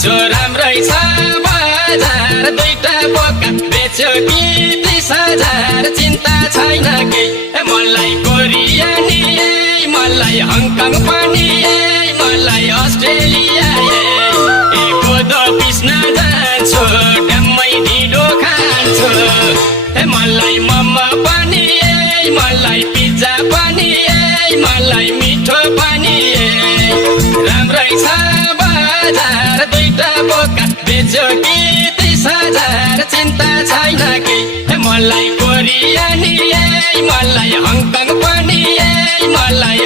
भन्छौ राम्रै छ बजार दुईटा बोका बेच्यो कि 30,000 चिन्ता छैन केही मलाई कोरियानी मलाई हङकङ पनि मलाई अस्ट्रेलिया कोदो पिस्न जान्छु ड्याम्मै ढिँडो खान्छु मलाई मोमो पनि मलाई पिज्जा पनि मलाई मिठो पनि राम्रै छ बजार दुईटा बोका बेच्यो कि 30,000 चिन्ता छैन केही मलाई कोरियानी मलाई हङकङ पनि मलाई